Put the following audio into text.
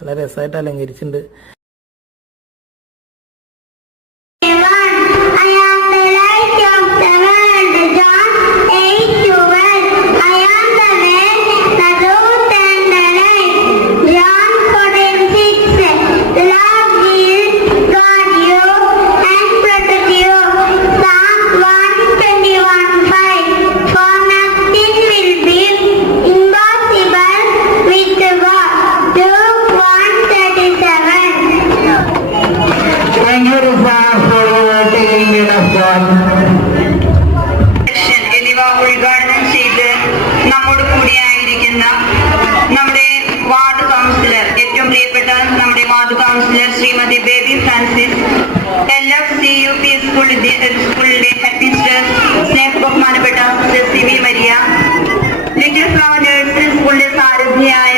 നല്ല രസമായിട്ട് അലങ്കരിച്ചിട്ടുണ്ട് എന്നിവ ഉദ്ഘാടനം ചെയ്ത് നമ്മോട് കൂടിയായിരിക്കുന്ന നമ്മുടെ വാർഡ് കൗൺസിലർ ഏറ്റവും പ്രിയപ്പെട്ട നമ്മുടെ ward councillor Shrimati Baby Francis L F C U P സ്കൂളിന്റെ സ്കൂളിലെ ഹെഡ് മിസ്റ്റർ സ്നേഹ ബഹുമാനപ്പെട്ട sister C V Maria Little Flower nursery സ്കൂളിലെ സാരഥിയായ